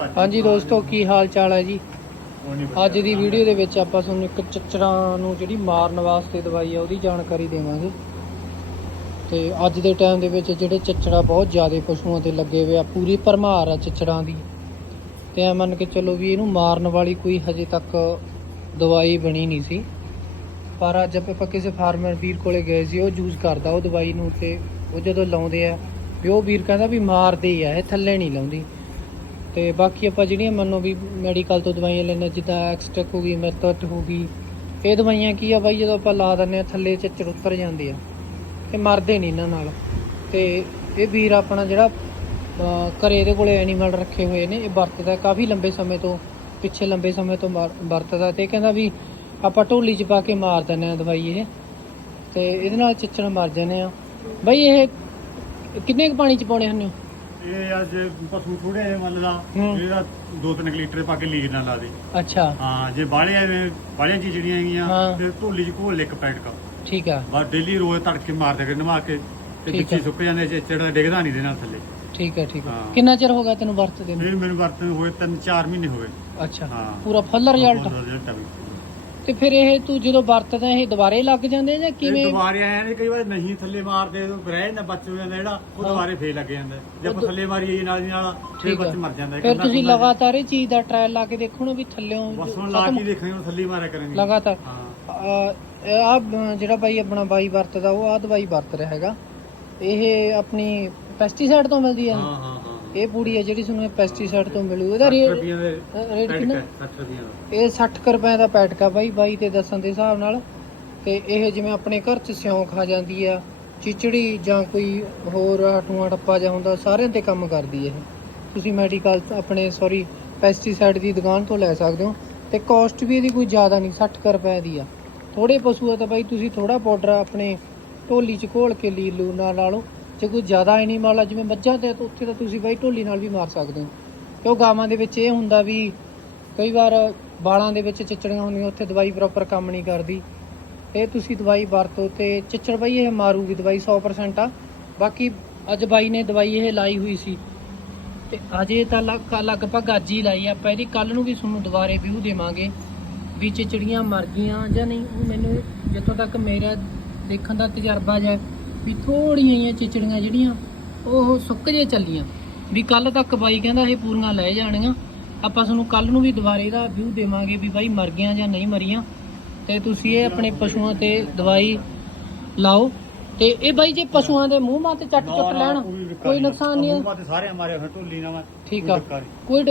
ਹਾਂਜੀ। ਦੋਸਤੋ ਕੀ ਹਾਲ ਚਾਲ ਹੈ ਜੀ। ਅੱਜ ਦੀ ਵੀਡੀਓ ਦੇ ਵਿੱਚ ਆਪਾਂ ਤੁਹਾਨੂੰ ਇੱਕ ਚੱਚੜਾਂ ਨੂੰ ਜਿਹੜੀ ਮਾਰਨ ਵਾਸਤੇ ਦਵਾਈ ਆ ਉਹਦੀ ਜਾਣਕਾਰੀ ਦੇਵਾਂਗੇ। ਤੇ ਅੱਜ ਦੇ ਟਾਈਮ ਦੇ ਵਿੱਚ ਜਿਹੜੇ ਚੱਚੜਾ ਬਹੁਤ ਜ਼ਿਆਦਾ ਪਸ਼ੂਆਂ ਤੇ ਲੱਗੇ ਹੋਏ ਆ ਪੂਰੀ ਭਰਮਾਰ ਆ ਚੱਚੜਾਂ ਦੀ। ਤੇ ਐ ਮੰਨ ਕੇ ਚੱਲੋ ਵੀ ਇਹਨੂੰ ਮਾਰਨ ਵਾਲੀ ਕੋਈ ਹਜੇ ਤੱਕ ਦਵਾਈ ਬਣੀ ਨਹੀਂ ਸੀ। ਪਰ ਅੱਜ ਆਪਾਂ ਕਿਸੇ ਫਾਰਮਰ ਵੀਰ ਕੋਲੇ ਗਏ ਸੀ ਉਹ ਯੂਜ਼ ਕਰਦਾ ਉਹ ਦਵਾਈ ਨੂੰ ਤੇ ਉਹ ਜਦੋਂ ਲਾਉਂਦੇ ਆ ਵੀ ਉਹ ਵੀਰ ਕਹਿੰਦਾ ਵੀ ਮਾਰਦੇ ਹੀ ਆ ਇਹ ਥੱਲੇ ਨਹੀਂ ਲਾਉਂਦੀ। ਤੇ ਬਾਕੀ ਆਪਾਂ ਜਿਹੜੀਆਂ ਮੰਨੋ ਵੀ ਮੈਡੀਕਲ ਤੋਂ ਦਵਾਈਆਂ ਲੈਂਦੇ ਜਿੱਦਾਂ ਐਕਸਟ੍ਰੈਕ ਹੋ ਗਈ ਮੈਥਡ ਹੋ ਗਈ ਇਹ ਦਵਾਈਆਂ ਕੀ ਆ ਬਾਈ ਜਦੋਂ ਆਪਾਂ ਲਾ ਦਿੰਦੇ ਆ ਥੱਲੇ ਚੱਚੜ ਉਤਰ ਜਾਂਦੇ ਆ ਤੇ ਮਰਦੇ ਨਹੀਂ ਇਹਨਾਂ ਨਾਲ। ਤੇ ਇਹ ਵੀਰ ਆਪਣਾ ਜਿਹੜਾ ਅਹ, ਘਰੇ ਇਹਦੇ ਕੋਲੇ ਐਨੀਮਲ ਰੱਖੇ ਹੋਏ ਨੇ ਇਹ ਵਰਤਦਾ ਕਾਫੀ ਲੰਬੇ ਸਮੇਂ ਤੋਂ ਪਿੱਛੇ ਲੰਬੇ ਸਮੇਂ ਤੋਂ ਮਾਰ- ਵਰਤਦਾ ਤੇ ਕਹਿੰਦਾ ਵੀ ਆਪਾਂ ਢੋਲੀ 'ਚ ਪਾ ਕੇ ਮਾਰ ਦਿੰਦੇ ਆ ਦਵਾਈ ਇਹ ਤੇ ਇਹਦੇ ਨਾਲ ਚੱਚੜ ਮਰ ਜਾਂਦੇ ਆ। ਬਾਈ ਇਹ ਕਿੰਨੇ ਕੁ ਪਾਣੀ 'ਚ ਪਾਉਣੇ ਹੁੰਦੇ ਹੋ? ਇਹ ਅੱਜ ਪਸ਼ੂ ਥੋੜੇ ਜਿਹੇ ਮੰਨ ਲਾ ਹੂੰ। ਇਹਦਾ 2-3 ਲੀਟਰ ਪਾ ਕੇ ਲੀਕ ਨਾ ਲਾ ਦੇ। ਅੱਛਾ। ਹਾਂ ਜੇ ਬਾਹਲੇ ਐਵੇਂ ਬਾਹਲੀਆਂ ਚੀਜ਼ ਜਿਹੜੀਆਂ ਹੈਗੀਆਂ ਹਾਂ। ਫਿਰ ਢੋਲੀ ਚ ਘੋਲ ਲੈ ਇੱਕ ਪੈਟ ਕਾ ਠੀਕ ਆ। ਬਸ ਡੇਲੀ ਰੋਜ਼ ਤੜਕੇ ਮਾਰ ਦੇ ਕੇ ਨਵਾ ਕੇ ਤੇ ਠੀਕ ਵਿੱਚੇ ਹੈ। ਸੁੱਕ ਜਾਂਦੇ ਦਾ ਡਿੱਗਦਾ ਨਹੀਂ ਦੇ ਨਾਲ ਥੱਲੇ। ਠੀਕ ਹੈ ਠੀਕ ਹਾਂ। ਕਿੰਨਾ ਚਿਰ ਹੋ ਗਿਆ ਤੈਨੂੰ ਵਰਤਦੇ ਨੂੰ? ਫਿਰ ਮੈਨੂੰ ਵਰਤਨ ਹੋਏ 3-4 ਮਹੀਨੇ ਹੋਏ ਅੱਛਾ। ਹਾਂ। ਪੂਰਾ ਫੁੱਲ ਰਿਜ਼ਲਟ ਰਿਜ਼ਲਟ ਆ ਬਈ। ਤੇ ਫਿਰ ਇਹ ਤੂੰ ਜਦੋਂ ਵਰਤਦਾ ਇਹ ਦੁਬਾਰੇ ਲੱਗ ਜਾਂਦੇ ਆ ਜਾਂ ਇਹ ਕਿਵੇਂ? ਦੁਬਾਰੇ ਆਏ ਨੇ ਕਈ ਵਾਰ ਨਹੀਂ ਥੱਲੇ ਮਾਰਦੇ ਉਹ ਰਹਿ ਜਾਂਦਾ ਬੱਚ ਹੋ ਜਾਂਦਾ ਜਿਹੜਾ ਉਹ। ਦੁਬਾਰੇ ਫੇਰ ਲੱਗ ਜਾਂਦਾ। ਜੇ ਆਪਾਂ ਥੱਲੇ ਮਾਰੀਏ ਨਾਲ ਦੀ ਨਾਲ ਫਿਰ ਬੱਚ। ਮਰ ਜਾਂਦਾ ਫਿਰ ਤੁਸੀਂ। ਲਗਾਤਾਰ ਇਹ ਚੀਜ਼ ਦਾ ਟ੍ਰਾਇਲ ਲਾ ਕੇ ਦੇਖੋ ਨਾ ਵੀ ਥੱਲਿਓਂ ਬਸ ਹੁਣ ਲਾ ਕੇ ਦੇਖਾਂਗੇ ਹੁਣ ਥੱਲੇ ਮਾਰਿਆ ਕਰਾਂਗੇ। ਲਗਾਤਾਰ। ਹਾਂ। ਆ ਜਿਹੜਾ ਬਾਈ ਆਪਣਾ ਬਾਈ ਵਰਤਦਾ ਉਹ ਆ ਦਵਾਈ ਵਰਤ ਰਿਹਾ ਹੈਗਾ। ਇਹ ਆਪਣੀ ਪੈਸਟੀਸਾਈਡ ਤੋਂ ਮਿਲਦੀ ਆ ਹਾਂ। ਹਾਂ ਹਾਂ। ਇਹ ਪੂੜੀ ਹੈ ਜਿਹੜੀ ਤੁਹਾਨੂੰ ਪੈਸਟੀਸਾਈਡ ਤੋਂ ਮਿਲੂ। ਇਹਦਾ 60 ਰੇਟ ਦੇ ਰੇਟ ਪੈਟ ਕਿੰਨਾ? ਹੈ, 60 ਰੁਪਈਆਂ ਦਾ। ਇਹ 60 ਕੁ ਰੁਪਏ ਦਾ ਪੈਟਕਾ ਬਾਈ ਬਾਈ ਤੇ ਦੱਸਣ ਦੇ ਹਿਸਾਬ ਨਾਲ। ਤੇ ਇਹ ਜਿਵੇਂ ਆਪਣੇ ਘਰ 'ਚ ਸਿਉਂ ਖਾ ਜਾਂਦੀ ਆ ਚਿਚੜੀ ਜਾਂ ਕੋਈ ਹੋਰ ਟੂਆ ਟੱਪਾ ਜਾਂ ਹੁੰਦਾ ਸਾਰਿਆਂ ਤੇ ਕੰਮ ਕਰਦੀ ਇਹ। ਤੁਸੀਂ ਮੈਡੀਕਲ ਆਪਣੇ ਸੌਰੀ ਪੈਸਟੀਸਾਈਡ ਦੀ ਦੁਕਾਨ ਤੋਂ ਲੈ ਸਕਦੇ ਹੋ। ਤੇ ਕਾਸਟ ਵੀ ਇਹਦੀ ਕੋਈ ਜ਼ਿਆਦਾ ਨਹੀਂ 60 ਕੁ ਰੁਪਏ ਦੀ ਆ। ਥੋੜੇ ਪਸ਼ੂ ਆ ਤਾਂ ਬਾਈ ਤੁਸੀਂ ਥੋੜਾ ਪਾਊਡਰ ਆਪਣੇ ਢੋਲੀ 'ਚ ਘੋਲ ਕੇ ਲੀ ਲੂ ਨਾਲ ਲਾ ਲਓ ਜੇ ਕੋਈ ਜ਼ਿਆਦਾ ਐਨੀਮਲ ਆ, ਜਿਵੇਂ ਮੱਝਾਂ ਤੇ ਆ, ਤਾਂ ਉੱਥੇ ਤਾਂ ਤੁਸੀਂ ਬਾਈ ਢੋਲੀ ਨਾਲ ਵੀ ਮਾਰ ਸਕਦੇ ਹੋ। ਕਿਉਂ ਗਾਵਾਂ ਦੇ ਵਿੱਚ ਇਹ ਹੁੰਦਾ ਵੀ ਕਈ ਵਾਰ ਵਾਲਾਂ ਦੇ ਵਿੱਚ ਚਿਚੜੀਆਂ ਹੁੰਦੀਆਂ, ਉੱਥੇ ਦਵਾਈ ਪ੍ਰੋਪਰ ਕੰਮ ਨਹੀਂ ਕਰਦੀ। ਇਹ ਤੁਸੀਂ ਦਵਾਈ ਵਰਤੋ ਤੇ ਚਿਚੜ ਬਾਈ ਇਹ ਮਾਰੂਗੀ ਦਵਾਈ 100% ਆ। ਬਾਕੀ ਅੱਜ ਬਾਈ ਨੇ ਦਵਾਈ ਇਹ ਲਾਈ ਹੋਈ ਸੀ। ਤੇ ਅਜੇ ਤਾਂ ਲਗ- ਲਗਭਗ ਅੱਜ ਹੀ ਲਾਈ ਆ। ਆਪਾਂ ਇਹਦੀ ਕੱਲ ਨੂੰ ਵੀ ਤੁਹਾਨੂੰ ਦੁਬਾਰੇ ਵਿਊ ਦੇਵਾਂਗੇ ਵੀ ਚਿਚੜੀਆਂ ਮਰ ਗਈਆਂ ਜਾਂ ਨਹੀਂ। ਉਹ ਮੈਨੂੰ ਜਿੱਥੋਂ ਤੱਕ ਮੇਰਾ ਦੇਖਣ ਦਾ ਤਜਰਬਾ ਹੈ ਵੀ ਥੋੜੀਆਂ ਜਿਹੀਆਂ ਚਿਚੜੀਆਂ ਜਿਹੜੀਆਂ ਉਹ ਸੁੱਕ ਜੇ ਚੱਲੀਆਂ। ਵੀ ਕੱਲ ਤੱਕ ਬਾਈ ਕਹਿੰਦਾ ਇਹ ਪੂਰੀਆਂ ਲੈ ਜਾਣੀਆਂ ਆਪਾਂ ਤੁਹਾਨੂੰ ਕੱਲ ਨੂੰ ਵੀ ਦੁਬਾਰੇ ਦਾ ਵਿਊ ਦੇਵਾਂਗੇ ਵੀ ਬਾਈ ਮਰ ਗਈਆਂ ਜਾਂ ਨਹੀਂ ਮਰੀਆਂ। ਤੇ ਤੁਸੀਂ ਇਹ ਆਪਣੇ ਪਸ਼ੂਆਂ ਤੇ ਦਵਾਈ ਲਾਓ। ਤੇ ਇਹ ਬਾਈ ਜੇ ਪਸ਼ੂਆਂ ਦੇ ਮੂੰਹ ਮਾਂ ਤੇ ਚੱਟ ਚੁੱਟ ਲੈਣ ਕੋਈ ਨੁਕਸਾਨ ਨਹੀਂ ਹੈ। ਮੂੰਹਾਂ ਤੇ ਸਾਰੇ ਮਾਰੇ ਫਿਰ ਢੋਲੀ ਮੈਂ ਠੀਕ ਆ। ਕੋਈ